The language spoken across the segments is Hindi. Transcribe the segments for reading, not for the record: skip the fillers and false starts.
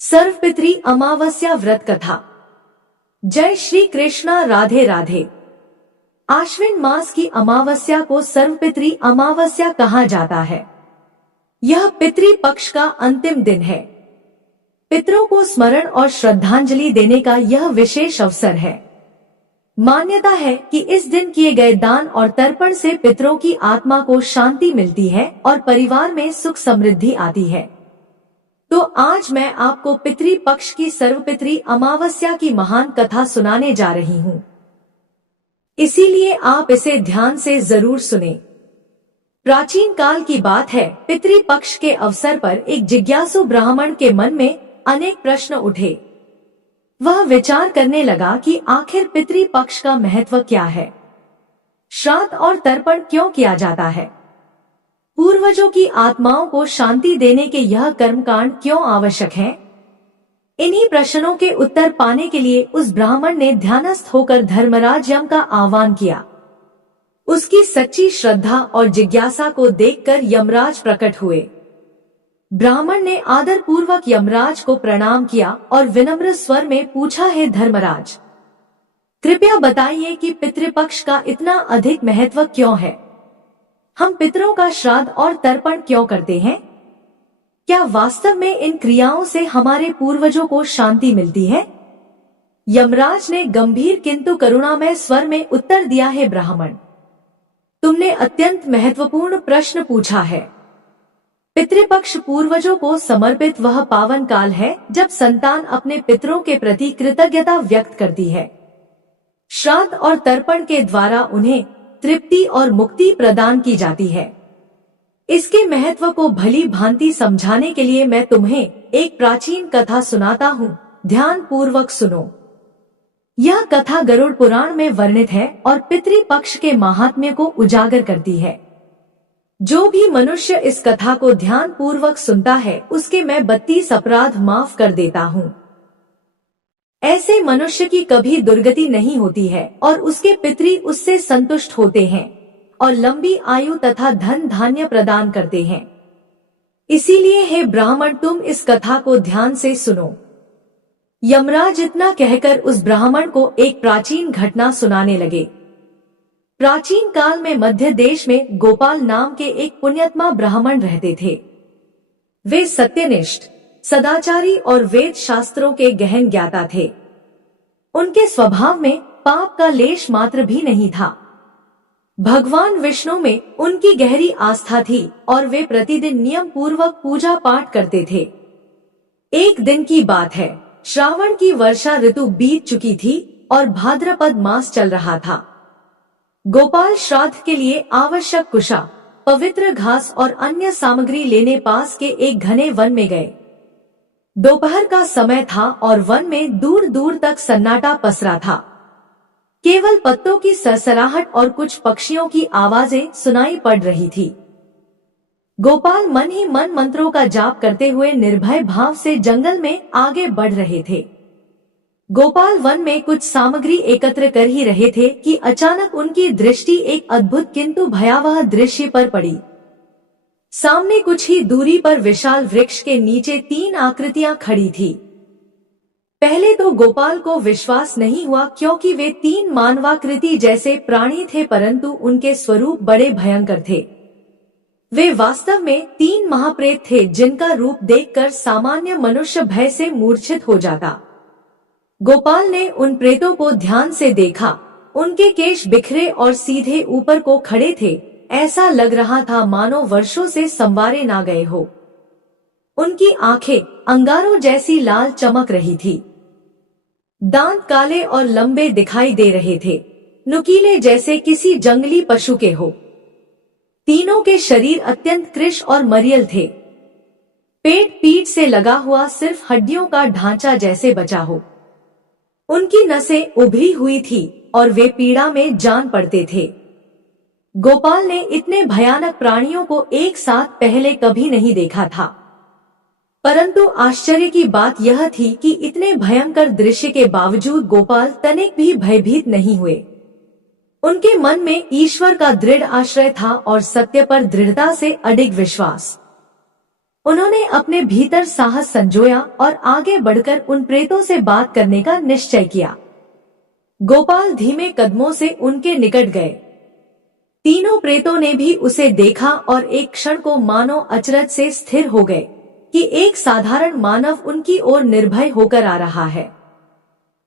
सर्वपितृ अमावस्या व्रत कथा। जय श्री कृष्णा, राधे राधे। आश्विन मास की अमावस्या को सर्वपितृ अमावस्या कहा जाता है। यह पितृ पक्ष का अंतिम दिन है। पितरों को स्मरण और श्रद्धांजलि देने का यह विशेष अवसर है। मान्यता है कि इस दिन किए गए दान और तर्पण से पितरों की आत्मा को शांति मिलती है और परिवार में सुख समृद्धि आती है। तो आज मैं आपको पितृ पक्ष की सर्वपितृ अमावस्या की महान कथा सुनाने जा रही हूँ, इसीलिए आप इसे ध्यान से जरूर सुने। प्राचीन काल की बात है। पितृ पक्ष के अवसर पर एक जिज्ञासु ब्राह्मण के मन में अनेक प्रश्न उठे। वह विचार करने लगा कि आखिर पितृ पक्ष का महत्व क्या है, श्राद्ध और तर्पण क्यों किया जाता है, पूर्वजों की आत्माओं को शांति देने के यह कर्मकांड क्यों आवश्यक हैं? इन्हीं प्रश्नों के उत्तर पाने के लिए उस ब्राह्मण ने ध्यानस्थ होकर धर्मराज यम का आह्वान किया। उसकी सच्ची श्रद्धा और जिज्ञासा को देखकर यमराज प्रकट हुए। ब्राह्मण ने आदर पूर्वक यमराज को प्रणाम किया और विनम्र स्वर में पूछा, है धर्मराज, कृपया बताइए कि पितृपक्ष का इतना अधिक महत्व क्यों है? हम पितरों का श्राद्ध और तर्पण क्यों करते हैं? क्या वास्तव में इन क्रियाओं से हमारे पूर्वजों को शांति मिलती है? यमराज ने गंभीर किंतु करुणामय स्वर में उत्तर दिया, है ब्राह्मण, तुमने अत्यंत महत्वपूर्ण प्रश्न पूछा है। पितृपक्ष पूर्वजों को समर्पित वह पावन काल है जब संतान अपने पितरों के प्रति कृतज्ञता व्यक्त करती है। श्राद्ध और तर्पण के द्वारा उन्हें तृप्ति और मुक्ति प्रदान की जाती है। इसके महत्व को भली भांति समझाने के लिए मैं तुम्हें एक प्राचीन कथा सुनाता हूँ, ध्यान पूर्वक सुनो। यह कथा गरुड़ पुराण में वर्णित है और पितृ पक्ष के महात्म्य को उजागर करती है। जो भी मनुष्य इस कथा को ध्यान पूर्वक सुनता है उसके मैं 32 अपराध माफ कर देता हूँ। ऐसे मनुष्य की कभी दुर्गति नहीं होती है और उसके पितृ उससे संतुष्ट होते हैं और लंबी आयु तथा धन धान्य प्रदान करते हैं। इसीलिए हे ब्राह्मण, तुम इस कथा को ध्यान से सुनो। यमराज इतना कहकर उस ब्राह्मण को एक प्राचीन घटना सुनाने लगे। प्राचीन काल में मध्य देश में गोपाल नाम के एक पुण्यात्मा ब्राह्मण रहते थे। वे सत्यनिष्ठ, सदाचारी और वेद शास्त्रों के गहन ज्ञाता थे। उनके स्वभाव में पाप का लेश मात्र भी नहीं था। भगवान विष्णु में उनकी गहरी आस्था थी और वे प्रतिदिन नियम पूर्वक पूजा पाठ करते थे। एक दिन की बात है, श्रावण की वर्षा ऋतु बीत चुकी थी और भाद्रपद मास चल रहा था। गोपाल श्राद्ध के लिए आवश्यक कुशा, पवित्र घास और अन्य सामग्री लेने पास के एक घने वन में गए। दोपहर का समय था और वन में दूर दूर तक सन्नाटा पसरा था। केवल पत्तों की सरसराहट और कुछ पक्षियों की आवाजें सुनाई पड़ रही थी। गोपाल मन ही मन मंत्रों का जाप करते हुए निर्भय भाव से जंगल में आगे बढ़ रहे थे। गोपाल वन में कुछ सामग्री एकत्र कर ही रहे थे कि अचानक उनकी दृष्टि एक अद्भुत किंतु भयावह दृश्य पर पड़ी। सामने कुछ ही दूरी पर विशाल वृक्ष के नीचे 3 आकृतियां खड़ी थी। पहले तो गोपाल को विश्वास नहीं हुआ क्योंकि वे 3 मानवाकृति जैसे प्राणी थे, परंतु उनके स्वरूप बड़े भयंकर थे। वे वास्तव में 3 महाप्रेत थे जिनका रूप देखकर सामान्य मनुष्य भय से मूर्छित हो जाता। गोपाल ने उन प्रेतों को ध्यान से देखा। उनके केश बिखरे और सीधे ऊपर को खड़े थे। ऐसा लग रहा था मानो वर्षों से संवारे ना गए हो। उनकी आंखें अंगारों जैसी लाल चमक रही थी। दांत काले और लंबे दिखाई दे रहे थे, नुकीले जैसे किसी जंगली पशु के हो। तीनों के शरीर अत्यंत कृश और मरियल थे। पेट पीठ से लगा हुआ सिर्फ हड्डियों का ढांचा जैसे बचा हो। उनकी नसें उभरी हुई थी और वे पीड़ा में जान पड़ते थे। गोपाल ने इतने भयानक प्राणियों को एक साथ पहले कभी नहीं देखा था, परंतु आश्चर्य की बात यह थी कि इतने भयंकर दृश्य के बावजूद गोपाल तनिक भी भयभीत नहीं हुए। उनके मन में ईश्वर का दृढ़ आश्रय था और सत्य पर दृढ़ता से अडिग विश्वास। उन्होंने अपने भीतर साहस संजोया और आगे बढ़कर उन प्रेतों से बात करने का निश्चय किया। गोपाल धीमे कदमों से उनके निकट गए। तीनों प्रेतों ने भी उसे देखा और एक क्षण को मानो अचरज से स्थिर हो गए कि एक साधारण मानव उनकी ओर निर्भय होकर आ रहा है।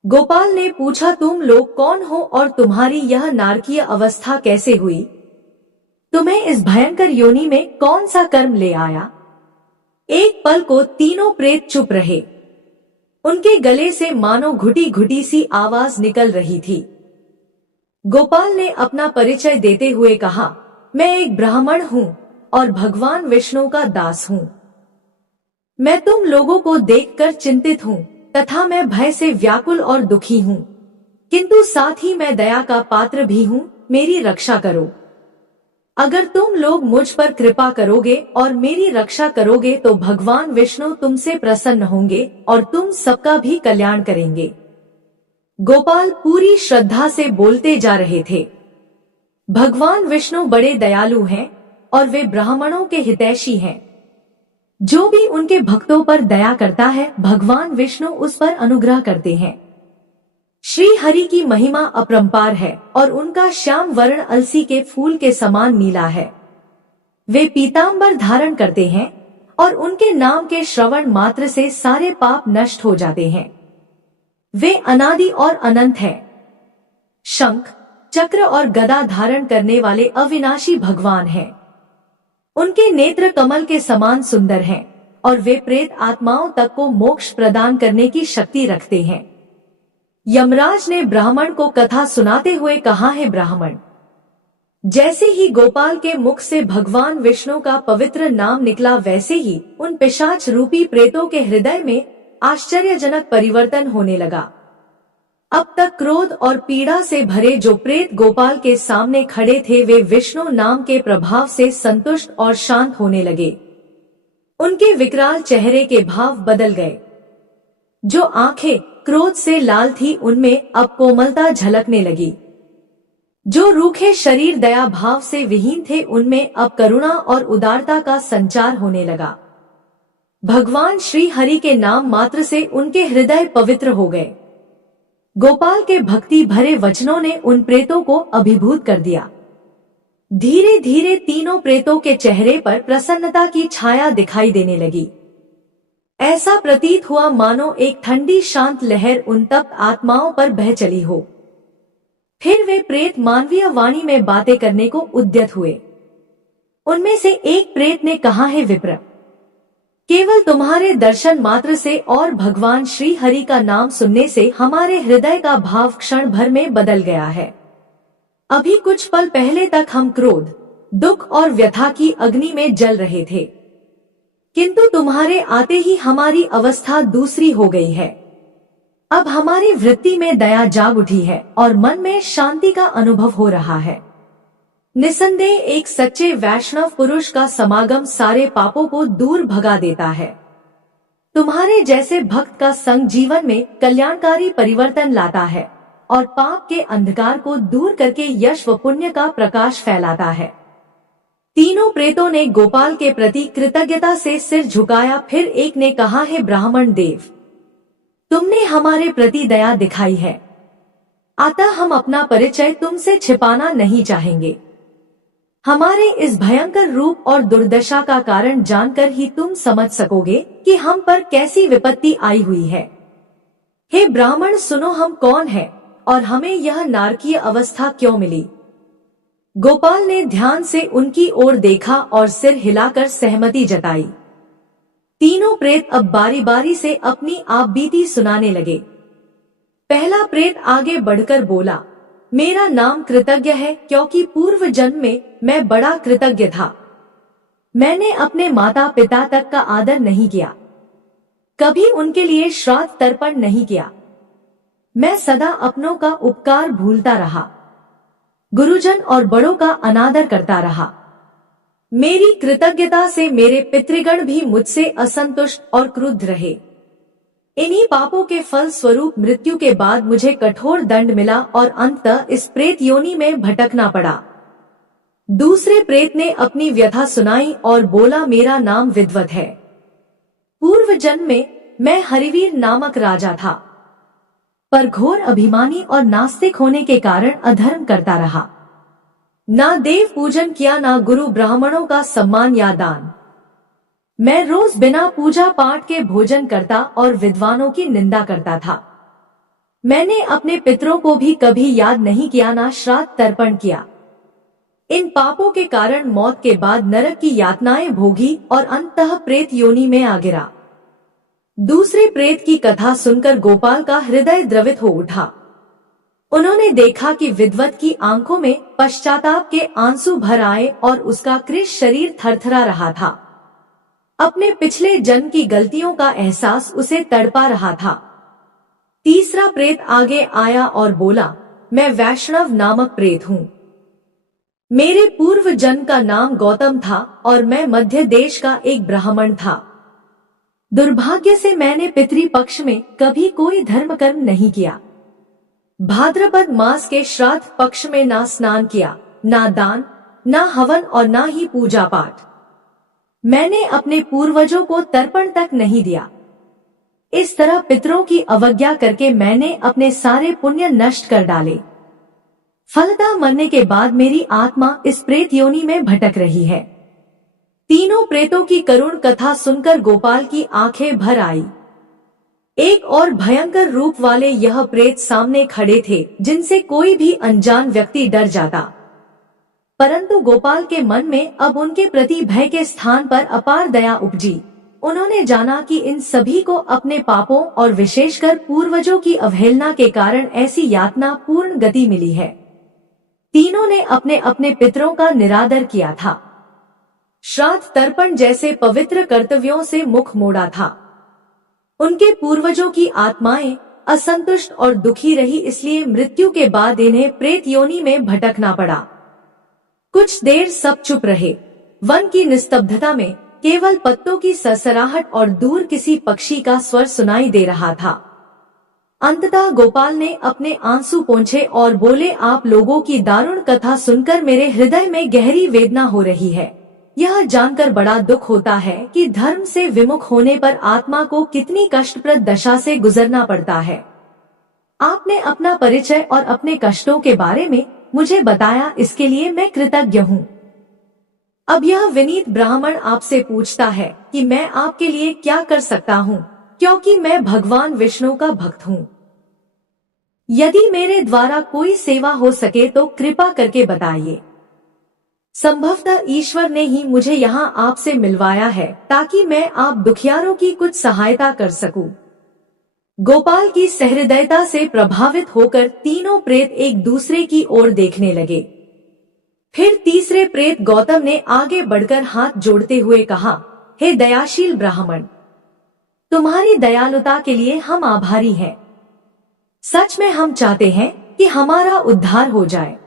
गोपाल ने पूछा, तुम लोग कौन हो और तुम्हारी यह नारकीय अवस्था कैसे हुई? तुम्हें इस भयंकर योनि में कौन सा कर्म ले आया? एक पल को तीनों प्रेत चुप रहे। उनके गले से मानो घुटी घुटी सी आवाज निकल रही थी। गोपाल ने अपना परिचय देते हुए कहा, मैं एक ब्राह्मण हूँ और भगवान विष्णु का दास हूँ। मैं तुम लोगों को देखकर चिंतित हूँ तथा मैं भय से व्याकुल और दुखी हूँ, किंतु साथ ही मैं दया का पात्र भी हूँ। मेरी रक्षा करो। अगर तुम लोग मुझ पर कृपा करोगे और मेरी रक्षा करोगे तो भगवान विष्णु तुमसे प्रसन्न होंगे और तुम सबका भी कल्याण करेंगे। गोपाल पूरी श्रद्धा से बोलते जा रहे थे। भगवान विष्णु बड़े दयालु हैं और वे ब्राह्मणों के हितैषी हैं। जो भी उनके भक्तों पर दया करता है, भगवान विष्णु उस पर अनुग्रह करते हैं। श्री हरि की महिमा अपरंपार है और उनका श्याम वर्ण अलसी के फूल के समान नीला है। वे पीतांबर धारण करते हैं और उनके नाम के श्रवण मात्र से सारे पाप नष्ट हो जाते हैं। वे अनादि और अनंत हैं। शंख, चक्र और गदा धारण करने वाले अविनाशी भगवान हैं। उनके नेत्र कमल के समान सुंदर हैं और वे प्रेत आत्माओं तक को मोक्ष प्रदान करने की शक्ति रखते हैं। यमराज ने ब्राह्मण को कथा सुनाते हुए कहा, है ब्राह्मण, जैसे ही गोपाल के मुख से भगवान विष्णु का पवित्र नाम निकला, वैसे ही उन पिशाच रूपी प्रेतों के हृदय में आश्चर्यजनक परिवर्तन होने लगा। अब तक क्रोध और पीड़ा से भरे जो प्रेत गोपाल के सामने खड़े थे, वे विष्णु नाम के प्रभाव से संतुष्ट और शांत होने लगे। उनके विकराल चेहरे के भाव बदल गए। जो आंखें क्रोध से लाल थी, उनमें अब कोमलता झलकने लगी। जो रूखे शरीर दया भाव से विहीन थे, उनमें अब करुणा और उदारता का संचार होने लगा। भगवान श्री हरि के नाम मात्र से उनके हृदय पवित्र हो गए। गोपाल के भक्ति भरे वचनों ने उन प्रेतों को अभिभूत कर दिया। धीरे धीरे तीनों प्रेतों के चेहरे पर प्रसन्नता की छाया दिखाई देने लगी। ऐसा प्रतीत हुआ मानो एक ठंडी शांत लहर उन तप्त आत्माओं पर बह चली हो। फिर वे प्रेत मानवीय वाणी में बातें करने को उद्यत हुए। उनमें से एक प्रेत ने कहा, है विप्र, केवल तुम्हारे दर्शन मात्र से और भगवान श्री हरि का नाम सुनने से हमारे हृदय का भाव क्षण भर में बदल गया है। अभी कुछ पल पहले तक हम क्रोध, दुख और व्यथा की अग्नि में जल रहे थे, किंतु तुम्हारे आते ही हमारी अवस्था दूसरी हो गई है। अब हमारी वृत्ति में दया जाग उठी है और मन में शांति का अनुभव हो रहा है। निसंदेह एक सच्चे वैष्णव पुरुष का समागम सारे पापों को दूर भगा देता है। तुम्हारे जैसे भक्त का संग जीवन में कल्याणकारी परिवर्तन लाता है और पाप के अंधकार को दूर करके यश व पुण्य का प्रकाश फैलाता है। तीनों प्रेतों ने गोपाल के प्रति कृतज्ञता से सिर झुकाया। फिर एक ने कहा, है ब्राह्मण देव, तुमने हमारे प्रति दया दिखाई है, अतः हम अपना परिचय तुमसे छिपाना नहीं चाहेंगे। हमारे इस भयंकर रूप और दुर्दशा का कारण जानकर ही तुम समझ सकोगे कि हम पर कैसी विपत्ति आई हुई है। हे ब्राह्मण, सुनो, हम कौन हैं और हमें यह नारकीय अवस्था क्यों मिली? गोपाल ने ध्यान से उनकी ओर देखा और सिर हिलाकर सहमति जताई। तीनों प्रेत अब बारी बारी से अपनी आप बीती सुनाने लगे। पहला प्रेत आगे बढ़कर बोला, मेरा नाम कृतज्ञ है, क्योंकि पूर्व जन्म में मैं बड़ा कृतज्ञ था। मैंने अपने माता पिता तक का आदर नहीं किया, कभी उनके लिए श्राद्ध तर्पण नहीं किया। मैं सदा अपनों का उपकार भूलता रहा, गुरुजन और बड़ों का अनादर करता रहा। मेरी कृतज्ञता से मेरे पितृगण भी मुझसे असंतुष्ट और क्रुद्ध रहे। इन्हीं पापों के फल स्वरूप मृत्यु के बाद मुझे कठोर दंड मिला और अंततः इस प्रेत योनि में भटकना पड़ा। दूसरे प्रेत ने अपनी व्यथा सुनाई और बोला, मेरा नाम विद्वत है, पूर्व जन्म में मैं हरिवीर नामक राजा था, पर घोर अभिमानी और नास्तिक होने के कारण अधर्म करता रहा। ना देव पूजन किया, ना गुरु ब्राह्मणों का सम्मान या दान। मैं रोज बिना पूजा पाठ के भोजन करता और विद्वानों की निंदा करता था। मैंने अपने पितरों को भी कभी याद नहीं किया, ना श्राद्ध तर्पण किया। इन पापों के कारण मौत के बाद नरक की यातनाएं भोगी और अंततः प्रेत योनि में आ गिरा। दूसरे प्रेत की कथा सुनकर गोपाल का हृदय द्रवित हो उठा। उन्होंने देखा कि विद्वत की आंखों में पश्चाताप के आंसू भर आए और उसका कृश शरीर थरथरा रहा था। अपने पिछले जन्म की गलतियों का एहसास उसे तड़पा रहा था। तीसरा प्रेत आगे आया और बोला, मैं वैष्णव नामक प्रेत हूँ। मेरे पूर्व जन्म का नाम गौतम था और मैं मध्य देश का एक ब्राह्मण था। दुर्भाग्य से मैंने पितृ पक्ष में कभी कोई धर्म कर्म नहीं किया। भाद्रपद मास के श्राद्ध पक्ष में ना स्नान किया, ना दान, ना हवन और ना ही पूजा पाठ। मैंने अपने पूर्वजों को तर्पण तक नहीं दिया। इस तरह पितरों की अवज्ञा करके मैंने अपने सारे पुण्य नष्ट कर डाले। फलतः मरने के बाद मेरी आत्मा इस प्रेत योनि में भटक रही है। तीनों प्रेतों की करुण कथा सुनकर गोपाल की आंखें भर आई। एक और भयंकर रूप वाले यह प्रेत सामने खड़े थे, जिनसे कोई भी अनजान व्यक्ति डर जाता। परंतु गोपाल के मन में अब उनके प्रति भय के स्थान पर अपार दया उपजी। उन्होंने जाना कि इन सभी को अपने पापों और विशेषकर पूर्वजों की अवहेलना के कारण ऐसी यातना पूर्ण गति मिली है। तीनों ने अपने अपने पितरों का निरादर किया था। श्राद्ध तर्पण जैसे पवित्र कर्तव्यों से मुख मोड़ा था। उनके पूर्वजों की आत्माएं असंतुष्ट और दुखी रही, इसलिए मृत्यु के बाद इन्हें प्रेत योनि में भटकना पड़ा। कुछ देर सब चुप रहे। वन की निस्तब्धता में केवल पत्तों की सरसराहट और दूर किसी पक्षी का स्वर सुनाई दे रहा था। अंततः गोपाल ने अपने आंसू पोंछे और बोले, आप लोगों की दारुण कथा सुनकर मेरे हृदय में गहरी वेदना हो रही है। यह जानकर बड़ा दुख होता है कि धर्म से विमुख होने पर आत्मा को कितनी कष्टप्रद दशा से गुजरना पड़ता है। आपने अपना परिचय और अपने कष्टों के बारे में मुझे बताया, इसके लिए मैं कृतज्ञ हूँ। अब यह विनीत ब्राह्मण आपसे पूछता है कि मैं आपके लिए क्या कर सकता हूँ, क्योंकि मैं भगवान विष्णु का भक्त हूँ। यदि मेरे द्वारा कोई सेवा हो सके तो कृपा करके बताइए। संभवतः ईश्वर ने ही मुझे यहाँ आपसे मिलवाया है ताकि मैं आप दुखियारों की कुछ सहायता कर सकूं। गोपाल की सहृदयता से प्रभावित होकर तीनों प्रेत एक दूसरे की ओर देखने लगे। फिर तीसरे प्रेत गौतम ने आगे बढ़कर हाथ जोड़ते हुए कहा, हे दयाशील ब्राह्मण, तुम्हारी दयालुता के लिए हम आभारी हैं। सच में हम चाहते हैं कि हमारा उद्धार हो जाए।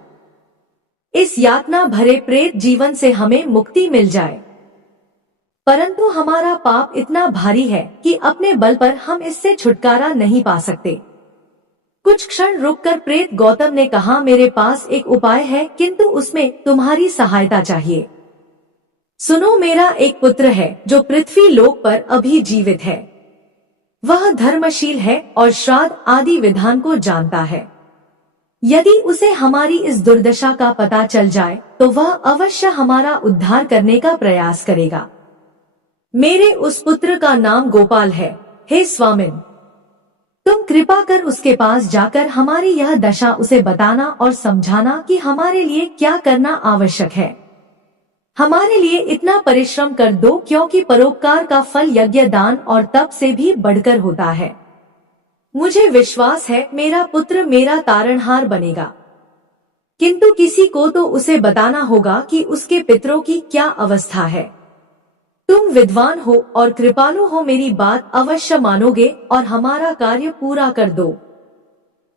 इस यातना भरे प्रेत जीवन से हमें मुक्ति मिल जाए। परंतु हमारा पाप इतना भारी है कि अपने बल पर हम इससे छुटकारा नहीं पा सकते। कुछ क्षण रुककर प्रेत गौतम ने कहा, मेरे पास एक उपाय है, किंतु उसमें तुम्हारी सहायता चाहिए। सुनो, मेरा एक पुत्र है जो पृथ्वी लोक पर अभी जीवित है। वह धर्मशील है और श्राद्ध आदि विधान को जानता है। यदि उसे हमारी इस दुर्दशा का पता चल जाए तो वह अवश्य हमारा उद्धार करने का प्रयास करेगा। मेरे उस पुत्र का नाम गोपाल है। हे स्वामिन, तुम कृपा कर उसके पास जाकर हमारी यह दशा उसे बताना और समझाना कि हमारे लिए क्या करना आवश्यक है। हमारे लिए इतना परिश्रम कर दो, क्योंकि परोपकार का फल यज्ञ, दान और तप से भी बढ़कर होता है। मुझे विश्वास है मेरा पुत्र मेरा तारणहार बनेगा, किंतु किसी को तो उसे बताना होगा कि उसके पितरों की क्या अवस्था है। तुम विद्वान हो और कृपालु हो, मेरी बात अवश्य मानोगे और हमारा कार्य पूरा कर दो।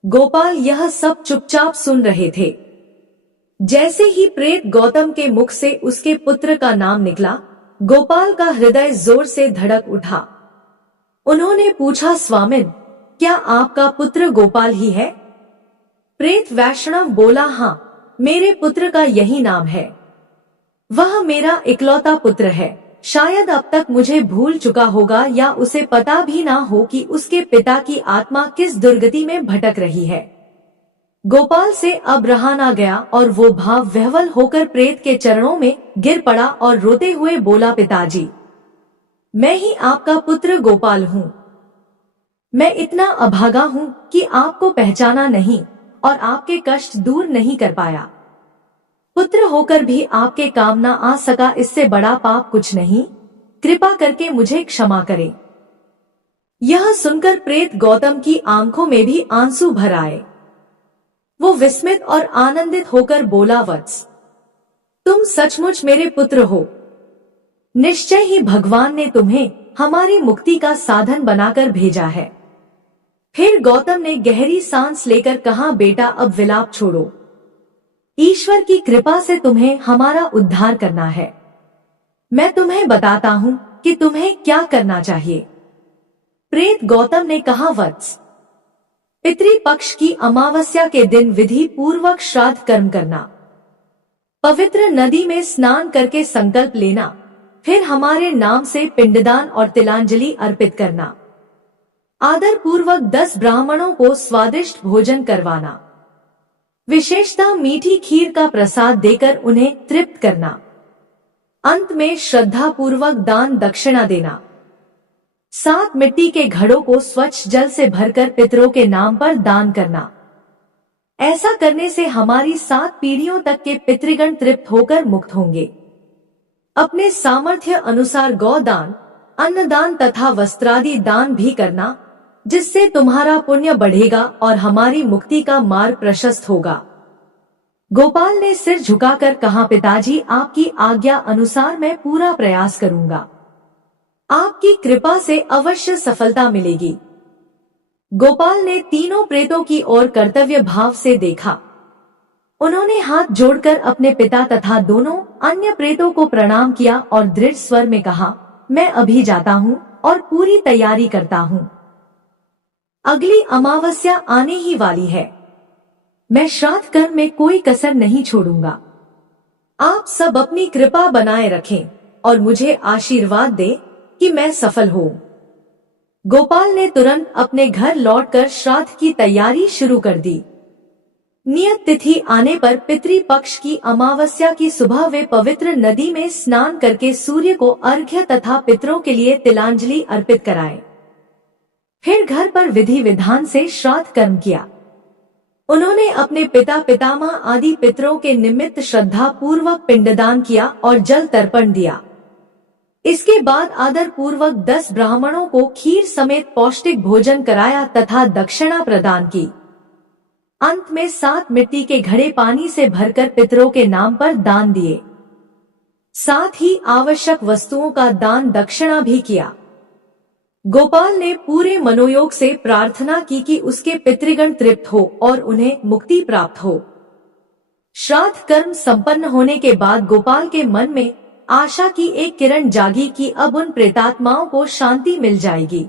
गोपाल यह सब चुपचाप सुन रहे थे। जैसे ही प्रेत गौतम के मुख से उसके पुत्र का नाम निकला, गोपाल का हृदय जोर से धड़क उठा। उन्होंने पूछा, स्वामिन, क्या आपका पुत्र गोपाल ही है? प्रेत वैष्णव बोला, हाँ, मेरे पुत्र का यही नाम है। वह मेरा इकलौता पुत्र है। शायद अब तक मुझे भूल चुका होगा या उसे पता भी ना हो कि उसके पिता की आत्मा किस दुर्गति में भटक रही है। गोपाल से अब रहा ना गया और वो भाव विह्वल होकर प्रेत के चरणों में गिर पड़ा और रोते हुए बोला, पिताजी, मैं ही आपका पुत्र गोपाल हूँ। मैं इतना अभागा हूँ कि आपको पहचाना नहीं और आपके कष्ट दूर नहीं कर पाया। पुत्र होकर भी आपके काम ना आ सका, इससे बड़ा पाप कुछ नहीं। कृपा करके मुझे क्षमा करें। यह सुनकर प्रेत गौतम की आंखों में भी आंसू भर आए। वो विस्मित और आनंदित होकर बोला, वत्स, तुम सचमुच मेरे पुत्र हो। निश्चय ही भगवान ने तुम्हें हमारी मुक्ति का साधन बनाकर भेजा है। फिर गौतम ने गहरी सांस लेकर कहा, बेटा, अब विलाप छोड़ो। ईश्वर की कृपा से तुम्हें हमारा उद्धार करना है। मैं तुम्हें बताता हूँ कि तुम्हें क्या करना चाहिए। प्रेत गौतम ने कहा, वत्स, पितृपक्ष की अमावस्या के दिन विधि पूर्वक श्राद्ध कर्म करना, पवित्र नदी में स्नान करके संकल्प लेना, फिर हमारे नाम से पिंडदान और तिलांजलि अर्पित करना, आदर पूर्वक 10 ब्राह्मणों को स्वादिष्ट भोजन करवाना, विशेषतः मीठी खीर का प्रसाद देकर उन्हें तृप्त करना, अंत में श्रद्धा पूर्वक दान दक्षिणा देना, 7 मिट्टी के घड़ों को स्वच्छ जल से भरकर पितरों के नाम पर दान करना। ऐसा करने से हमारी 7 पीढ़ियों तक के पितृगण तृप्त होकर मुक्त होंगे। अपने सामर्थ्य अनुसार गौदान, अन्नदान तथा वस्त्रादि दान भी करना, जिससे तुम्हारा पुण्य बढ़ेगा और हमारी मुक्ति का मार्ग प्रशस्त होगा। गोपाल ने सिर झुकाकर कहा, पिताजी, आपकी आज्ञा अनुसार मैं पूरा प्रयास करूंगा। आपकी कृपा से अवश्य सफलता मिलेगी। गोपाल ने तीनों प्रेतों की ओर कर्तव्य भाव से देखा। उन्होंने हाथ जोड़कर अपने पिता तथा दोनों अन्य प्रेतों को प्रणाम किया और दृढ़ स्वर में कहा, मैं अभी जाता हूँ और पूरी तैयारी करता हूँ। अगली अमावस्या आने ही वाली है। मैं श्राद्ध कर्म में कोई कसर नहीं छोड़ूंगा। आप सब अपनी कृपा बनाए रखें और मुझे आशीर्वाद दें कि मैं सफल हूँ। गोपाल ने तुरंत अपने घर लौटकर श्राद्ध की तैयारी शुरू कर दी। नियत तिथि आने पर पितृपक्ष की अमावस्या की सुबह वे पवित्र नदी में स्नान करके सूर्य को अर्घ्य तथा पितरों के लिए तिलांजलि अर्पित कराए। फिर घर पर विधि विधान से श्राद्ध कर्म किया। उन्होंने अपने पिता पितामह आदि पितरों के निमित्त श्रद्धा पूर्वक पिंडदान किया और जल तर्पण दिया। इसके बाद आदर पूर्वक 10 ब्राह्मणों को खीर समेत पौष्टिक भोजन कराया तथा दक्षिणा प्रदान की। अंत में 7 मिट्टी के घड़े पानी से भरकर पितरों के नाम पर दान दिए। साथ ही आवश्यक वस्तुओं का दान दक्षिणा भी किया। गोपाल ने पूरे मनोयोग से प्रार्थना की कि उसके पितृगण तृप्त हो और उन्हें मुक्ति प्राप्त हो। श्राद्ध कर्म संपन्न होने के बाद गोपाल के मन में आशा की एक किरण जागी कि अब उन प्रेतात्माओं को शांति मिल जाएगी।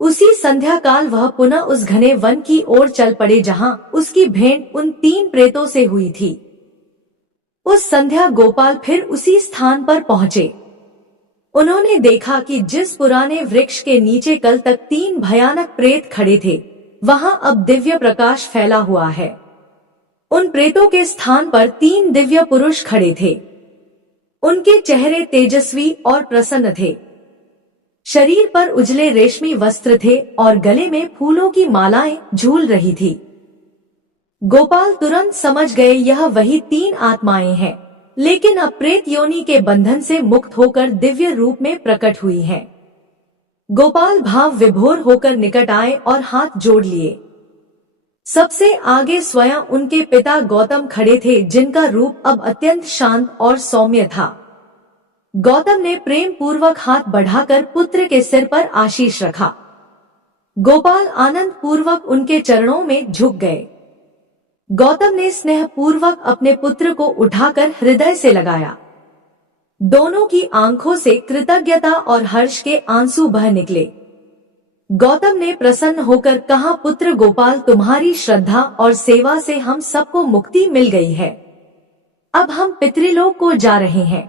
उसी संध्या काल वह पुनः उस घने वन की ओर चल पड़े जहां उसकी भेंट उन 3 प्रेतों से हुई थी। उस संध्या गोपाल फिर उसी स्थान पर पहुंचे। उन्होंने देखा कि जिस पुराने वृक्ष के नीचे कल तक 3 भयानक प्रेत खड़े थे, वहां अब दिव्य प्रकाश फैला हुआ है। उन प्रेतों के स्थान पर 3 दिव्य पुरुष खड़े थे। उनके चेहरे तेजस्वी और प्रसन्न थे। शरीर पर उजले रेशमी वस्त्र थे और गले में फूलों की मालाएं झूल रही थी। गोपाल तुरंत समझ गए यह वही 3 आत्माएं हैं, लेकिन अब प्रेत योनि के बंधन से मुक्त होकर दिव्य रूप में प्रकट हुई हैं। गोपाल भाव विभोर होकर निकट आए और हाथ जोड़ लिए। सबसे आगे स्वयं उनके पिता गौतम खड़े थे, जिनका रूप अब अत्यंत शांत और सौम्य था। गौतम ने प्रेम पूर्वक हाथ बढ़ाकर पुत्र के सिर पर आशीष रखा। गोपाल आनंद पूर्वक उनके चरणों में झुक गए। गौतम ने स्नेह पूर्वक अपने पुत्र को उठाकर हृदय से लगाया। दोनों की आंखों से कृतज्ञता और हर्ष के आंसू बह निकले। गौतम ने प्रसन्न होकर कहा, पुत्र गोपाल, तुम्हारी श्रद्धा और सेवा से हम सबको मुक्ति मिल गई है। अब हम पितृलोक को जा रहे हैं।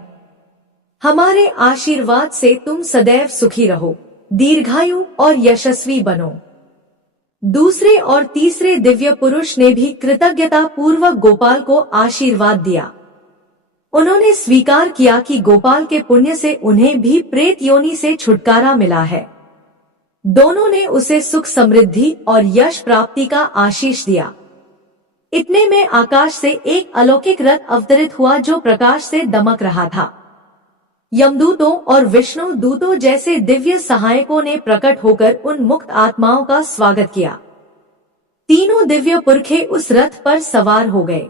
हमारे आशीर्वाद से तुम सदैव सुखी रहो, दीर्घायु और यशस्वी बनो। दूसरे और तीसरे दिव्य पुरुष ने भी कृतज्ञता पूर्वक गोपाल को आशीर्वाद दिया। उन्होंने स्वीकार किया कि गोपाल के पुण्य से उन्हें भी प्रेत योनि से छुटकारा मिला है। दोनों ने उसे सुख समृद्धि और यश प्राप्ति का आशीष दिया। इतने में आकाश से एक अलौकिक रथ अवतरित हुआ जो प्रकाश से दमक रहा था। यमदूतों और विष्णु दूतों जैसे दिव्य सहायकों ने प्रकट होकर उन मुक्त आत्माओं का स्वागत किया। तीनों दिव्य पुरखे उस रथ पर सवार हो गए।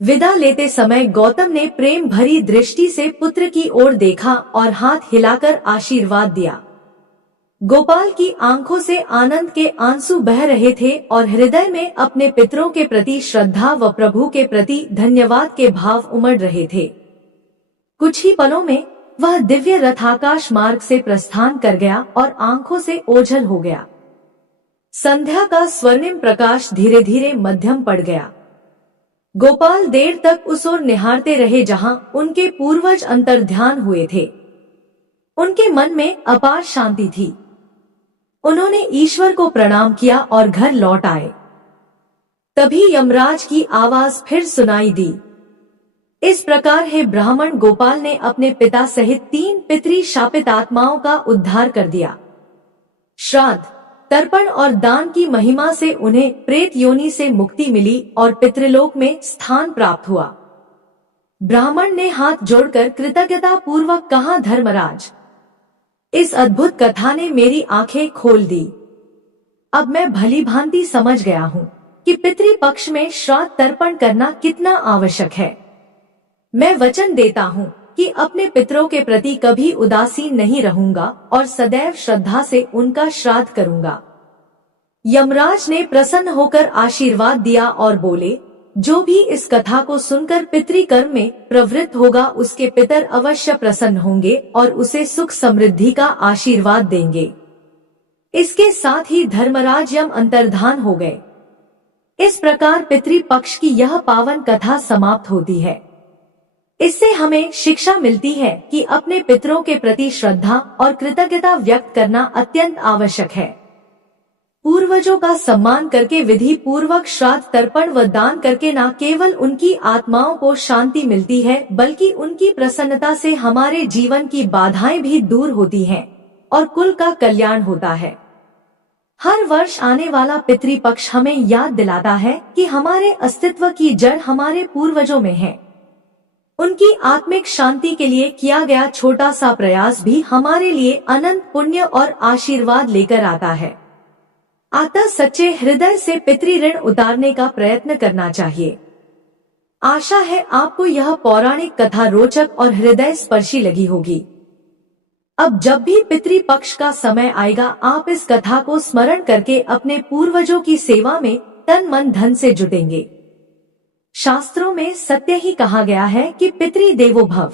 विदा लेते समय गौतम ने प्रेम भरी दृष्टि से पुत्र की ओर देखा और हाथ हिलाकर आशीर्वाद दिया। गोपाल की आंखों से आनंद के आंसू बह रहे थे और हृदय में अपने पितरों के प्रति श्रद्धा व प्रभु के प्रति धन्यवाद के भाव उमड़ रहे थे। कुछ ही पलों में वह दिव्य रथ आकाश मार्ग से प्रस्थान कर गया और आंखों से ओझल हो गया। संध्या का स्वर्णिम प्रकाश धीरे धीरे मध्यम पड़ गया। गोपाल देर तक उस ओर निहारते रहे जहां उनके पूर्वज अंतर्ध्यान हुए थे। उनके मन में अपार शांति थी। उन्होंने ईश्वर को प्रणाम किया और घर लौट आए। तभी यमराज की आवाज फिर सुनाई दी। इस प्रकार हे ब्राह्मण, गोपाल ने अपने पिता सहित 3 पितरी शापित आत्माओं का उद्धार कर दिया। श्राद्ध, तर्पण और दान की महिमा से उन्हें प्रेत योनि से मुक्ति मिली और पितृलोक में स्थान प्राप्त हुआ। ब्राह्मण ने हाथ जोड़कर कृतज्ञता पूर्वक कहा, धर्मराज, इस अद्भुत कथा ने मेरी आंखें खोल दी। अब मैं भली भांति समझ गया हूँ कि पितृपक्ष में श्राद्ध तर्पण करना कितना आवश्यक है। मैं वचन देता हूँ कि अपने पितरों के प्रति कभी उदासीन नहीं रहूंगा और सदैव श्रद्धा से उनका श्राद्ध करूंगा। यमराज ने प्रसन्न होकर आशीर्वाद दिया और बोले, जो भी इस कथा को सुनकर पितृकर्म में प्रवृत्त होगा उसके पितर अवश्य प्रसन्न होंगे और उसे सुख समृद्धि का आशीर्वाद देंगे। इसके साथ ही धर्मराज यम अंतर्धान हो गए। इस प्रकार पितृपक्ष की यह पावन कथा समाप्त होती है। इससे हमें शिक्षा मिलती है कि अपने पितरों के प्रति श्रद्धा और कृतज्ञता व्यक्त करना अत्यंत आवश्यक है। पूर्वजों का सम्मान करके विधि पूर्वक श्राद्ध तर्पण व दान करके न केवल उनकी आत्माओं को शांति मिलती है बल्कि उनकी प्रसन्नता से हमारे जीवन की बाधाएं भी दूर होती हैं और कुल का कल्याण होता है। हर वर्ष आने वाला पितृपक्ष हमें याद दिलाता है कि हमारे अस्तित्व की जड़ हमारे पूर्वजों में है। उनकी आत्मिक शांति के लिए किया गया छोटा सा प्रयास भी हमारे लिए अनंत पुण्य और आशीर्वाद लेकर आता है। अतः सच्चे हृदय से पितृ ऋण उतारने का प्रयत्न करना चाहिए। आशा है आपको यह पौराणिक कथा रोचक और हृदय स्पर्शी लगी होगी। अब जब भी पितृपक्ष का समय आएगा आप इस कथा को स्मरण करके अपने पूर्वजों की सेवा में तन मन धन से जुटेंगे। शास्त्रों में सत्य ही कहा गया है कि पितृ देवो भव,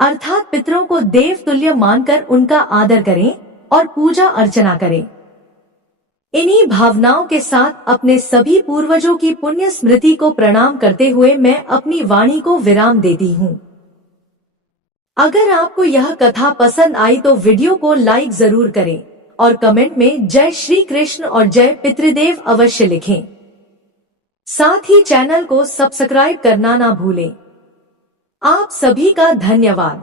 अर्थात पितरों को देव तुल्य मानकर उनका आदर करें और पूजा अर्चना करें। इन्हीं भावनाओं के साथ अपने सभी पूर्वजों की पुण्य स्मृति को प्रणाम करते हुए मैं अपनी वाणी को विराम देती हूँ। अगर आपको यह कथा पसंद आई तो वीडियो को लाइक जरूर करें और कमेंट में जय श्री कृष्ण और जय पितृदेव अवश्य लिखें। साथ ही चैनल को सब्सक्राइब करना ना भूलें। आप सभी का धन्यवाद।